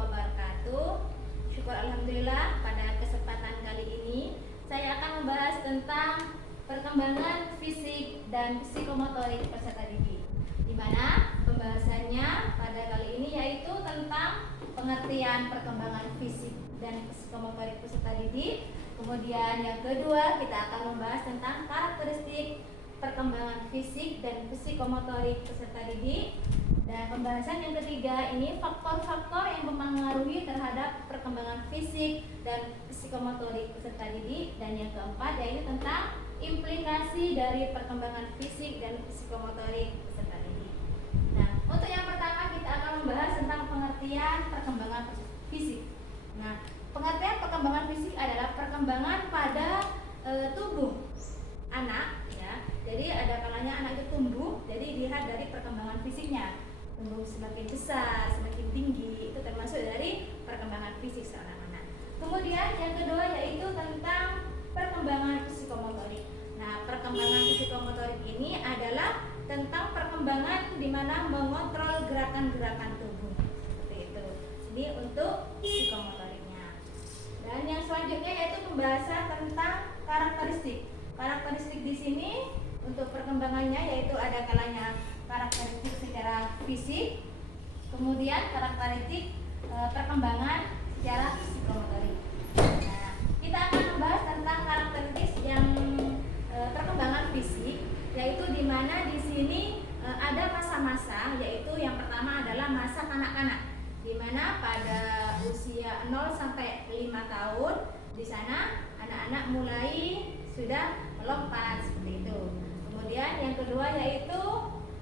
wabarakatuh. Syukur alhamdulillah pada kesempatan kali ini saya akan membahas tentang perkembangan fisik dan psikomotorik peserta didik. Di mana pembahasannya pada kali ini yaitu tentang pengertian perkembangan fisik dan psikomotorik peserta didik. Kemudian yang kedua kita akan membahas tentang karakteristik perkembangan fisik dan psikomotorik peserta didik. Dan pembahasan yang ketiga ini faktor-faktor yang mempengaruhi terhadap perkembangan fisik dan psikomotorik peserta didik. Dan yang keempat yaitu tentang implikasi dari perkembangan fisik dan psikomotorik peserta didik. Nah, untuk yang pertama kita akan membahas tentang pengertian perkembangan fisik. Nah, pengertian perkembangan fisik adalah perkembangan pada tubuh anak, ya. Jadi ada kalanya anak itu tumbuh, jadi dilihat dari perkembangan fisiknya. Tumbuh semakin besar, semakin tinggi, itu termasuk dari perkembangan fisik seorang anak. Kemudian yang kedua yaitu tentang perkembangan psikomotorik. Nah, perkembangan psikomotorik ini adalah tentang perkembangan di mana mengontrol gerakan-gerakan tubuh. Seperti itu. Ini untuk psikomotoriknya. Dan yang selanjutnya yaitu pembahasan tentang karakteristik. Karakteristik di sini untuk perkembangannya yaitu ada kalanya karakteristik secara fisik, kemudian karakteristik perkembangan secara psikomotorik. Nah, kita akan membahas tentang karakteristik yang perkembangan fisik, yaitu di mana di sini ada masa-masa, yaitu yang pertama adalah masa kanak-kanak, di mana pada usia 0 sampai 5 tahun di sana anak-anak mulai sudah melompat seperti itu. Kemudian yang kedua yaitu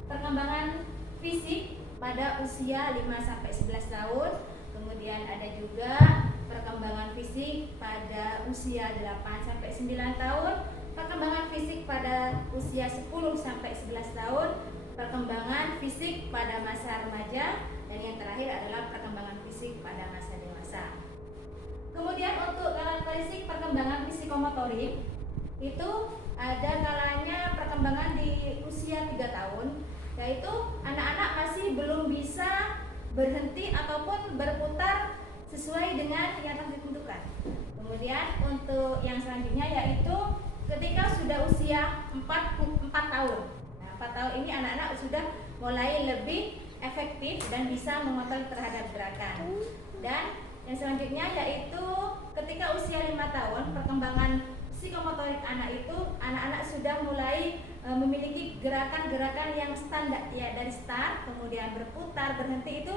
perkembangan fisik pada usia 5 sampai 11 tahun. Kemudian ada juga perkembangan fisik pada usia 8 sampai 9 tahun, perkembangan fisik pada usia 10 sampai 11 tahun, perkembangan fisik pada masa remaja, dan yang terakhir adalah perkembangan fisik pada masa dewasa. Kemudian untuk karakteristik perkembangan psikomotorik itu ada kalanya perkembangan di usia 3 tahun, yaitu anak-anak masih belum bisa berhenti ataupun berputar sesuai dengan yang telah ditentukan. Kemudian untuk yang selanjutnya yaitu ketika sudah usia 4 tahun. Nah, 4 tahun ini anak-anak sudah mulai lebih efektif dan bisa mengontrol terhadap gerakan. Dan yang selanjutnya yaitu ketika usia 5 tahun, perkembangan psikomotorik anak itu anak-anak sudah mulai memiliki gerakan-gerakan yang standar, ya, dari start kemudian berputar berhenti itu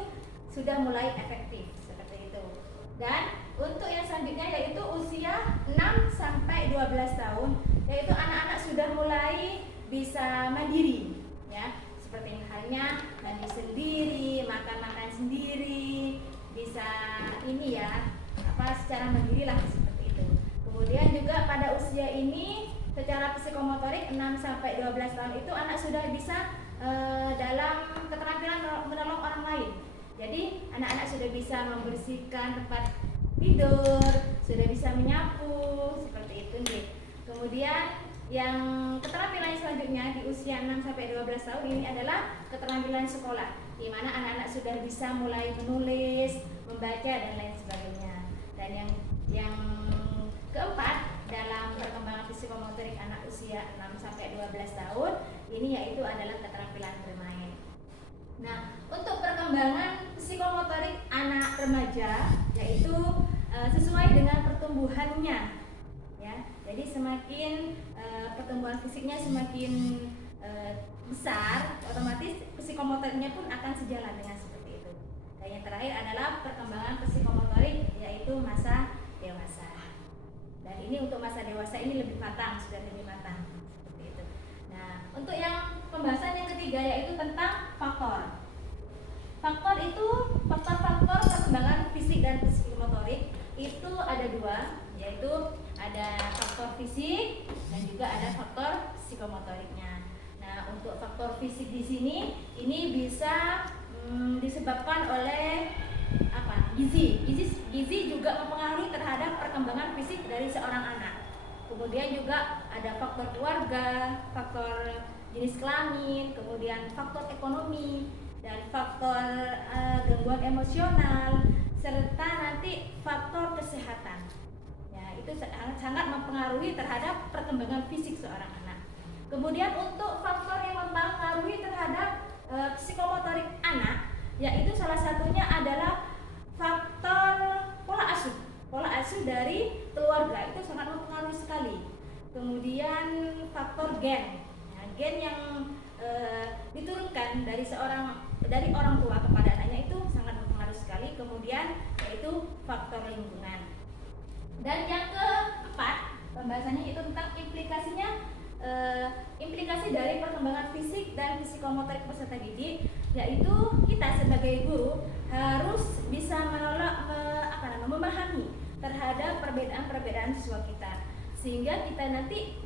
sudah mulai efektif seperti itu. Dan untuk yang selanjutnya yaitu usia 6 sampai 12 tahun, yaitu anak-anak sudah mulai bisa mandiri, ya, seperti halnya mandi sendiri, makan sendiri, bisa ini ya, secara mandiri lah seperti itu. Kemudian juga pada usia ini secara psikomotorik 6 sampai 12 tahun itu anak sudah bisa dalam keterampilan menolong orang lain. Jadi anak-anak sudah bisa membersihkan tempat tidur, sudah bisa menyapu, seperti itu nih. Kemudian yang keterampilan selanjutnya di usia 6 sampai 12 tahun ini adalah keterampilan sekolah, di mana anak-anak sudah bisa mulai menulis, membaca dan lain sebagainya. Dan yang keempat dalam perkembangan psikomotorik anak usia 6 sampai 12 tahun ini yaitu adalah keterampilan bermain. Nah, untuk perkembangan psikomotorik anak remaja yaitu sesuai dengan pertumbuhannya, ya. Jadi semakin pertumbuhan fisiknya semakin besar, otomatis psikomotoriknya pun akan sejalan dengan seperti itu. Dan yang terakhir adalah perkembangan psikomotorik yaitu masa dewasa. Dan ini untuk masa dewasa ini lebih matang, sudah lebih matang seperti itu. Nah, untuk yang pembahasan yang ketiga yaitu tentang faktor. Faktor-faktor perkembangan fisik dan psikomotorik itu ada dua, yaitu ada faktor fisik dan juga ada faktor psikomotoriknya. Nah, untuk faktor fisik di sini ini bisa disebabkan oleh gizi juga mempengaruhi terhadap perkembangan fisik dari seorang anak. Kemudian juga ada faktor keluarga, faktor jenis kelamin, kemudian faktor ekonomi dan faktor gangguan emosional serta nanti faktor kesehatan. Ya, itu sangat mempengaruhi terhadap perkembangan fisik seorang anak. Kemudian untuk faktor yang mempengaruhi terhadap psikomotorik anak, yaitu salah satunya adalah faktor pola asuh. Pola asuh dari keluarga itu sangat mempengaruhi sekali. Kemudian faktor gen, ya, gen yang diturunkan dari orang tua kepada anaknya itu sangat mempengaruhi sekali. Kemudian yaitu faktor lingkungan. Dan yang keempat pembahasannya itu tentang implikasi dari perkembangan fisik dan psikomotorik peserta didik, yaitu kita sebagai guru harus bisa memahami terhadap perbedaan-perbedaan siswa kita, sehingga kita nanti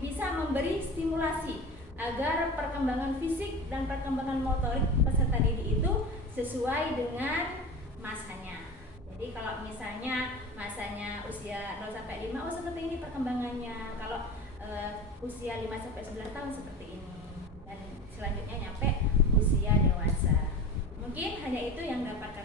bisa memberi stimulasi agar perkembangan fisik dan perkembangan motorik peserta didik itu sesuai dengan masanya. Jadi kalau misalnya masanya usia 0 sampai 5, seperti ini perkembangannya. Kalau usia 5 sampai 9 tahun seperti ini. Dan selanjutnya nyampe usia dewasa. Mungkin hanya itu yang dapat